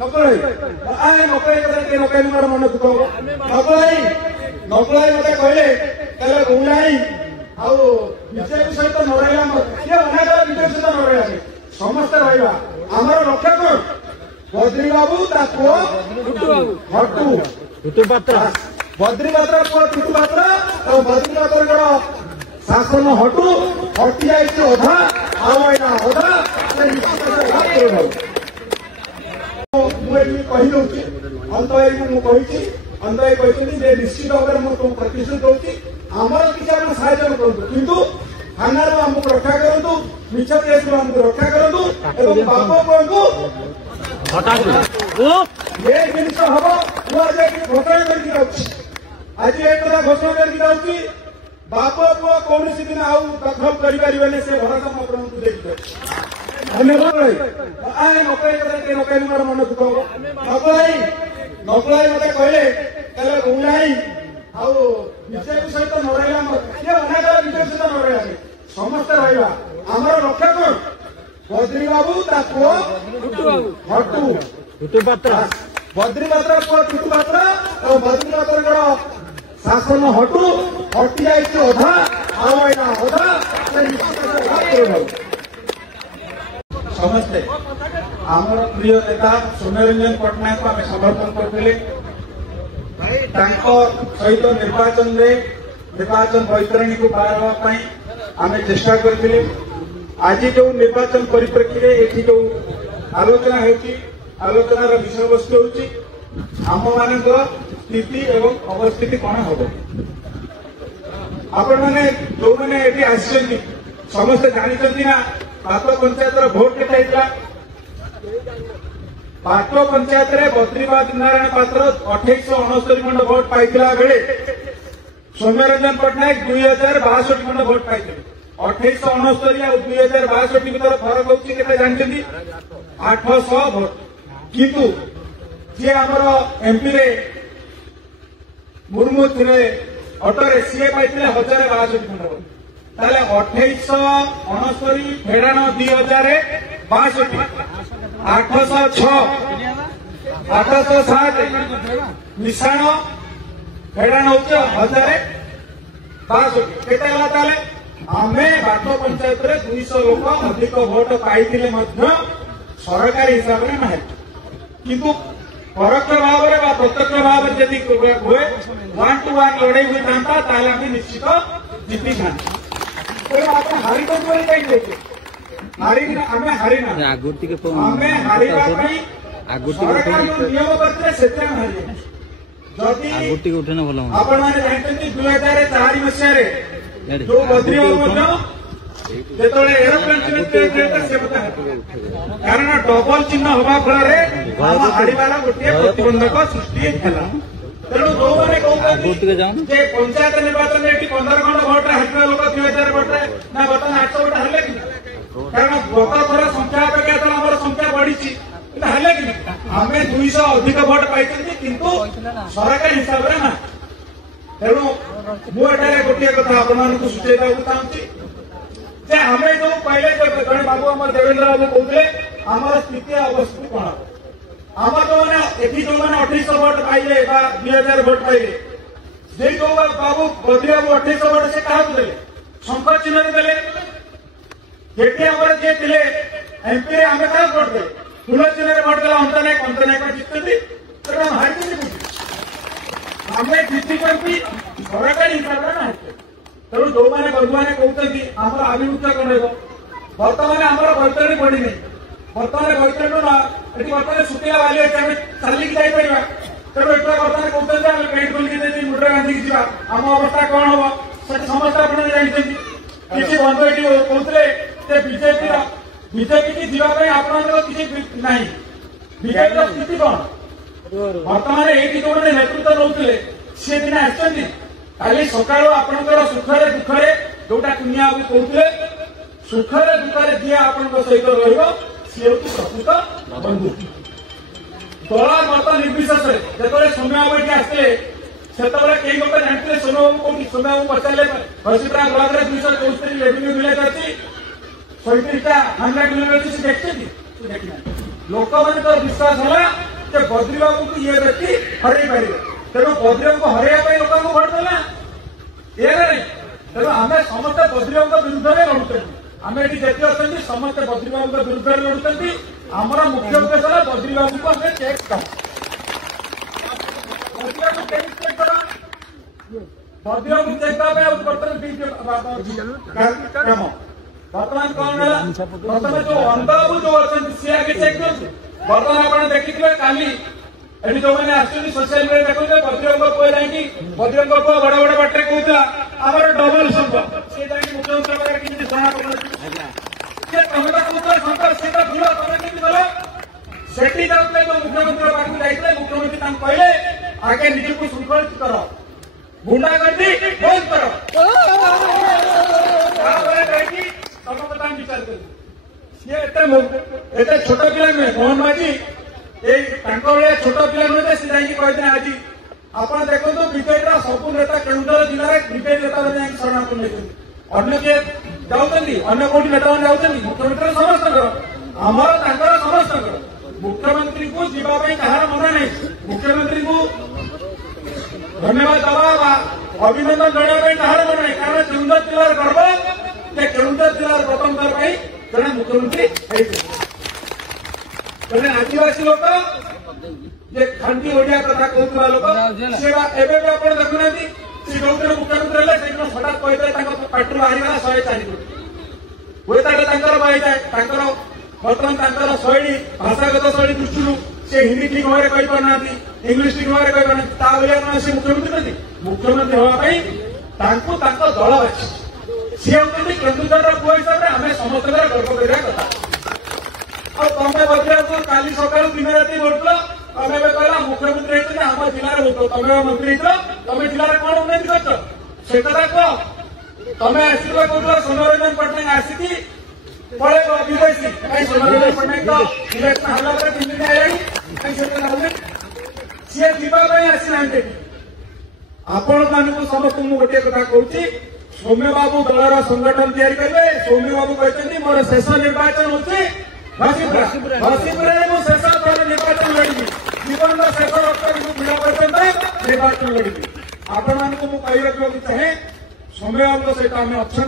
नकलाई मन दुख नकलाई नकलाई मत कहले गुणाई बीजेपी सहित नरैला मना बीजेपी सहित नरैला समस्ते रहा आमर रक्षा कौन बद्री बाबू हटू बद्री पात्र पुआ टुटू पात्र और बद्री पात्र शासन हटू हटि जाए अधा अधा कही दूसरी अंतभाई मुझे अंतभाई कहते निश्चित भाव में मुझे प्रतिश्रुति दूसरी आमर किसी आप साहय करूँ किंतु थाना आमको रक्षा करूँ मिछ केस आमको रक्षा करूँ बाप को ये जिन हम मुझे घोषणा करके आज एक कथा घोषणा करके जाऊँगी बाप पुआ कौन दिन आउ दखल करें से भरोसा आपको देखिए धन्यवाद नकलाई मन दुख नकलाई मत कहले गुणाई बीजेपी सहित नरैला मना बीजेपी सहित नरैला समस्ते रहा आमर रक्षा कौन बद्री बाबू हटू बद्री पात्र पुआ टुटू पात्र और बद्री पात्र शासन हटू हटि जाए अधा अधा समस्ते आमर प्रिय नेता सौम्यरंजन पट्टनायक को आम समर्थन करते सहित निर्वाचन बैतरणी को पार होगापी आम चेष्टा करते आज जो निर्वाचन परिप्रेक्षी ये जो आलोचना आलोचनार विषय वस्तु आम मान स्थिति एवं अवस्थिति कौन हम आपण मैंने जो मैंने ये आसी समस्ते जानते ना पाटो पंचायत भोट के पाटो पंचायत बद्रीनाथ नारायण पात्र 2869 खंड भोट पाइला बेले सौम्यरंजन पट्टनायक 2062 खंड भोट पाई 2869 और 2062 भर फरक होते जानते 800 भोट किंतु जी आमर एमपी रे मुर्मू थे अटोरे सी पाई 1062 खंड भोट ताले 2869 फेड़ाण 2062 806 807 मिशाण फेड़ाण हो 1062 केते गला ताले आमे बाटो पंचायत रे 200 लोक अधिक भोट पाई सरकारी हिसाब से ना किंतु परोक्ष भाव में प्रत्यक्ष भाव में जदि हुए 1 to 1 लड़ाई हुई था निश्चित जीति था आप हारी आम हारिना सरकार जो नियम करते आपण मैंने जानते 2004 मसीह जो बद्री जो एरोप्लेन कारण डबल चिन्ह हवा फल हारिबार गोटे प्रतिबंधक सृष्टि तेणु जो मैंने कहते पंचायत निर्वाचन में 15 खंड भोट हार लोक 2000 भोट ना बर्तमान 800 भोट हारे कि कारण गत थर संख्या अपेक्षा आम संख्या बढ़ी हारे कि आम 200 अधिक भोट पाई किंतु सरकारी हिसाब से ना तेणु मुझे गोटे कथा आप सूचना चाहूँगी आम जो पहले जड़े बाबू आम देवेन्द्र बाबू कहते आम स्थिति अवस्थिति कौन आम जो मैंने जो मैंने 2800 भोट पाइले 2000 भोट पाइले जे जो बाबू बद्री बाबू 2800 भोट से क्या देले शंख चिन्ह देले ये आम जे थे एमपी आम क्या भोट दे फूल चिन्ह भोट देला अंत नायक जीतती तेनाली हारी आम जीति सरकारी हिसाब से ना तेणु जो मैंने बंधु मैंने कहते आम आभिमुख्य कौन बर्तमान आम बैतरणी बढ़ी नहीं बर्तमान बैतरणी बर्तमान सुखिला बाली अच्छे आम चलिकी जापर तेणु ये बर्तमान कहते आम पेट खोलिकी मुंडे बांधिकी जा आम अवस्था कौन हम समस्त आप जानते किसी बंधु ये कहते बीजेपी की जीवाई आप किसी ना बीजेपी स्थिति कौन बर्तमान ये जो मैंने नेतृत्व नौते सी दिन आसती काली सका आपंकर सुखरे दुखरे जोटा कुनिया बाबू कहते सुखरे दुखरे जी आप सहित सी हूँ प्रकृत बंधु दल मत निर्विशेष जो सौम्य बाबू ये आसते से कई लोग जानते सौम्य बाबू कौन सौम्य बाबू पचारे घसीपुरा ब्लक 264 रेवेन्यू विलेज अच्छी 37टा हांगा किलोमीटर से देखते देखना लोक मान विश्वास है बद्री बाबू को ये व्यक्ति हरई पारे तेणु बद्री बाबू को हरैया लोक भोट देला ये नहीं तेणु आम समस्त बद्री बाबू विरुद्ध में लड़ुं आम ये जेत अच्छा समस्त बद्री बाबू विरुद्ध में लड़ुं आमर मुख्य उद्देश्य है बद्री बाबू को हमें चेक बद्री बाबू चेक बर्तमान बर्तमान कौन है प्रथम जो अंधबाबू जो अच्छा सी आगे चेक कर बर्तमान आप देखिए काली एटी जो मैंने आसुच्च सोशल मीडिया देखते बद्रीबाबू पुआ जाकि बद्रीबाबू पुआ बड़ बड़ बाटे कहता आम डबल संपर्क सी जाकि मुख्यमंत्री पाखे किसी शरणा पड़े तमें कहता संपर्क सीधा भूल तमें कि गल सेठी जाते जो मुख्यमंत्री पाखक जाते मुख्यमंत्री कहले आगे निजी श्रृंखलित कर गुंडागर्दी बंद कर तम कथा विचार कर छोट पिला नुहे मोहन माझी भाया छोट पिला नुहे सी जाकि आज आप देखो बीजेपी सब नेता केन्दुझर जिले में बीजेपी नेता मैंने शरण अन्य किए जाऊँगी अन्य कौटी नेता मैंने जाऊँगी मुख्यमंत्री समस्त आमर समस्त मुख्यमंत्री को जीवाई कहार मना नहीं मुख्यमंत्री को धन्यवाद दवा अभिनंदन जनाई कहार मना नहीं कारण केन्दुझर जिलार गर्व केन्दुझर जिलार प्रथम थर जड़े मुख्यमंत्री जड़े आदिवासी लोक खांटी ओडिया कथा कहूला लोक सी देखुना सी जो मुख्यमंत्री है हठात कहते पार्टी बाहर 104 कोटी हुए बही जाए बर्तमान शैली भाषागत शैली दृष्टि से हिंदी ठीक भाव में कहीपारना इंग्लीश ठीक भाव में कहीपारना भाया से मुख्यमंत्री मुख्यमंत्री हाँपाई दल बाछी सी हूँ केन्दुझर पुआ हिसाब से आम समस्त गर्व करवा कथा और तमें बद्रीबाबू काली सकाल दिन राति भोट तमें कहला मुख्यमंत्री होते आम जिले भोट तमें मंत्री तमें जिले में कौन उन्नति कर से कथा कह तमें आसला कहला सोनरंजन पट्टनायक आसिकी पड़े विदेशी कहीं सोनरंजन पट्टनायक इलेक्शन हाला 3 दिन आई सी जीवाई आसी ना आपण मानक समस्त मुझे गोटे कथा कहूँ सौम्य बाबू दलर संगठन तैयारी करेंगे सौम्य बाबू कहते मोर शेष निर्वाचन होती शेष थर निर्वाचन लड़ी जीवन शेष रक्त पर्यटन निर्वाचन लड़ी आपण मानक मुझे रखा चाहे सौम्य बाबू सहित आम अच्छा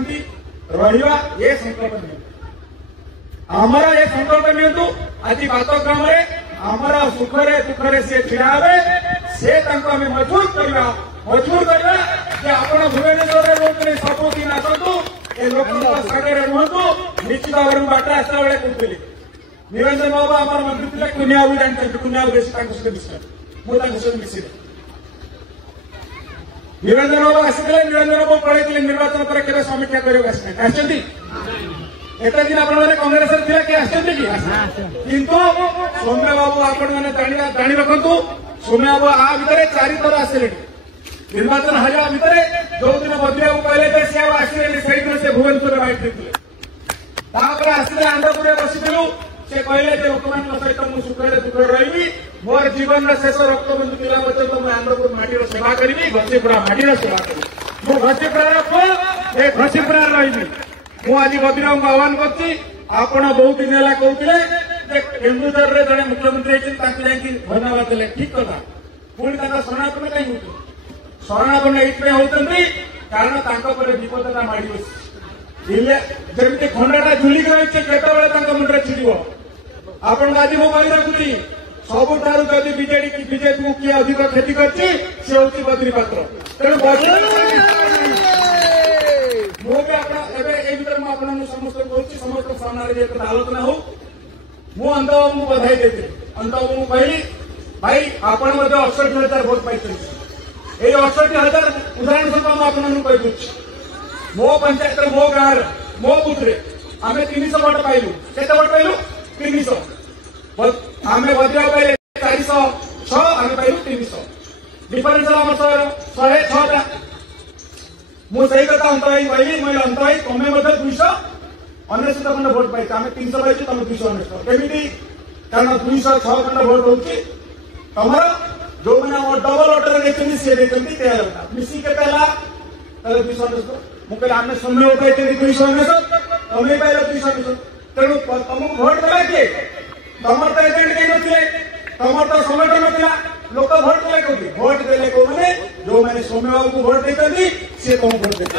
रहा ये संकल्प नि आमर ये संकल्प नियंतु आज बात ग्राम आमर सुखरे दुखरे सी ठिया से मजबूत करवा आप भुवनेश्वर रोते सबुदिन आसतु ए लोक सागर रुहतु निश्चित भाव में बाटे आसला बेले कहते निरंजन बाबू आम मंत्री थे कुनिया बाबू जानते कुनिया बाबू बेसी सहित मिसे मुझे मिसी निरंजन बाबू आसते निरंजन बाबू पढ़े निर्वाचन पर केवे समीक्षा करते एत दिन आप कांग्रेस किए आसते किंतु सौम्य बाबू आपने जाणी रखु सौम्य बाबू आ भितर 4 थर आसिले निर्वाचन हजा भितर जो दिन बद्रीबाबू कहले सी आसले से दिन से भुवनेश्वर बाहर आसले आंध्रपुर बसीलु से कहले लोक सहित मुझे सुखरे दुखरे रही मोर जीवन शेष रक्तबंधु पिला पर्यटन मुझे आंध्रपुर माटीर सेवा करी घसीपुरा माटीर सेवा करी घसीपुरार पुआ ए घसीपुरार रही मुझे आज बद्रीबाबू आह्वान कर बहुत दिन है कहते केन्दुझर में जड़े मुख्यमंत्री होती धन्यवाद देते ठीक कथा पुणी शरणापन्न कहीं शरणापन्न ये होती कारण विपदता माड़ी बसी जमी खंडाटा झुलिक रही केत मुंडे छिड़ आपण आज मुझे रखुची सबुठार जदि बीजेपी को किए अधिक क्षति करती सी हूँ बद्री पात्र तेणु समस्त कहूँ समस्त सामने आलोचना हो मु अंधबाबू को बधाई देते अंधबाबू को कहली भाई आपण 68,000 भोट पाई 68,000 उदाहरण सहित मुझे मो पंचायत मो गाँव मो बुथ आम 300 भोट पाइलु केते भोट पाइलु 300 आम बद्रीबाबू पाइले 406 आम पाइलु 300 डिफरेन्स आम 106 मुझे कथा अंतभाई कहली मैं अंतभाई तमें 200 अनेश्वत खंड भोट पाई आम 300 पाई तुम 200 केमी कारण 206 खंड भोट रोचे तुम जो मैंने डबल ऑर्डर नहीं सी देखते मिसी के 200 मुझे आम सौम्य पाई 200 तमें पाइल 200 तेणु तुमको भोट देला किए तमर तो एजेंट कहीं नथिले तमर तो संगठन नथिला लोक भोट देले कोठी भोट देले को माने जो माने सौम्य बाबू को भोट देतनी से तुम भोट देते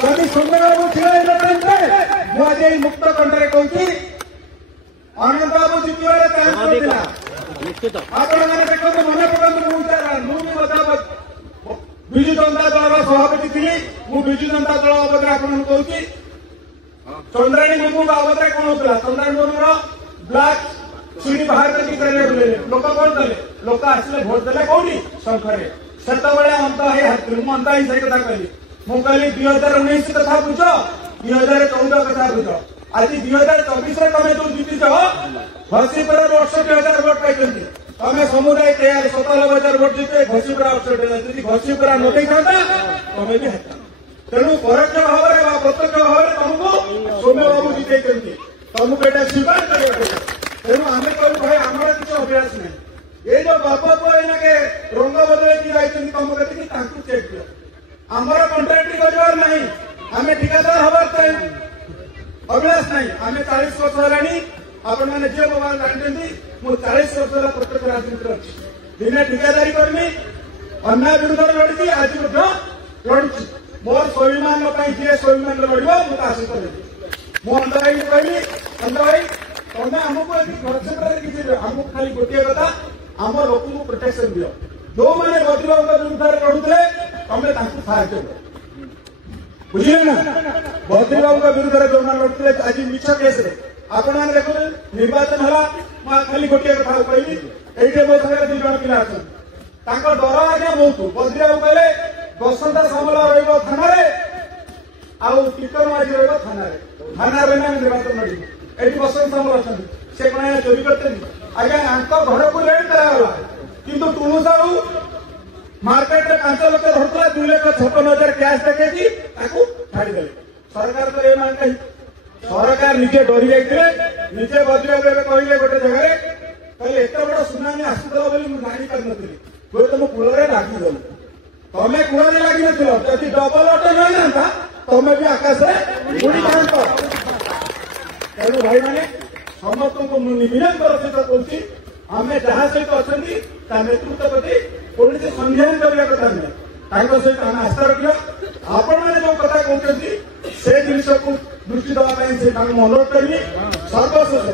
कभी सौम्य बाबू थिला इलेक्शन पे मु आज एई मुक्त कंठरे कहूची अनंत बाबू जितवार चांस नथिला निश्चित आपण माने देखो मने पकंद मु भी बताब विजु जनता दल सभापति थी मु विजु जनता दल बाबद आपन कहूची चंद्राणी बाबू बाबद कौन होता चंद्राणी बाबू ब्लैक सीढ़ी बाहर करके करे बुले लोक कौन देले लोक आसले भोट देले कौनी संखरे सेतबेले अंत हे हत्रि मु अंत ही सही कथा कहली मु कहली 2019 कथा बुझ 2014 कथा बुझ आज 2024 रे तमे जो जीती जाओ घसीपुर 68,000 वोट पाइछंती तमे समुदाय तैयार 97,000 वोट जीते घसीपुर 68,000 यदि घसीपुर न देई थांता तमे भी हेता तेणु परोक्ष भाव में प्रत्यक्ष भाव में तुमको सौम्य बाबू जीते तुमको एटा स्वीकार कर तेणु आम कहू भाई आमर किसी अभ्यास नहीं ये जो बापा पुआ के रंग बदल जाइए तुम कभी चेक दियो आमर कंट्राक्ट कर नहीं आम ठिकादार हबार चाहिए अभ्यास नहीं आम 40 वर्ष है आपण मैंने झील मोबाइल जानते मुझे 40 वर्ष प्रत्यक्ष राजनीति अच्छी दिने ठिकादारी करमी अन्याय विरुद्ध लड़ी आज लड़ी मोर स्वाभिमान जी स्वाभिमान लड़ो मुझे आशिष करी मु अंध भाई कहली अंध भाई तमें आमको किसी आमको खाली गोटे कथा आम लोक को प्रोटेक्शन दियो जो मैंने बद्रीबाबू विरुद्ध लड़ुले तमें साहय बुझे ना बद्रीबाबू विरुद्ध जो लड़ुले आज मिछ केस आपण मैंने देखो निर्वाचन है खाली गोटे कथा कहली ये मो सागर 2 जन पिला डर आज्ञा बहुत बद्रीबाबू कहले बसंत सामल राना कीर्तन माझी थाना निर्वाचन लड़ी ये बसंत सामल अच्छा से कौन चोरी करते आज्ञा घर को रेड कराला किंतु टुणु साहू मार्केट में 5 लाख धरता 2,56,000 कैश देखी छाड़ीदे सरकार तो ये मान सरकार निजे डरी जाते निजे बद्रीबाबू कहले गोटे जगह कहले एत बड़ सुनामी आसूला जानी पार नी तुम कूल लगिगल तमें कूल लगी नदी डबल अटो न था तमें भी आकाश में उड़ी था तेणु भाई मैंने समस्त को विनम्र सहित कह आम जहाँ सहित अच्छा नेतृत्व प्रति कौन संज्ञान करने कथा नुहे सहित आम आस्था रखिए आपण मैंने जो कथा कहते से जिन को दृष्टि देवाई से अनुरोध करी सर्वशेष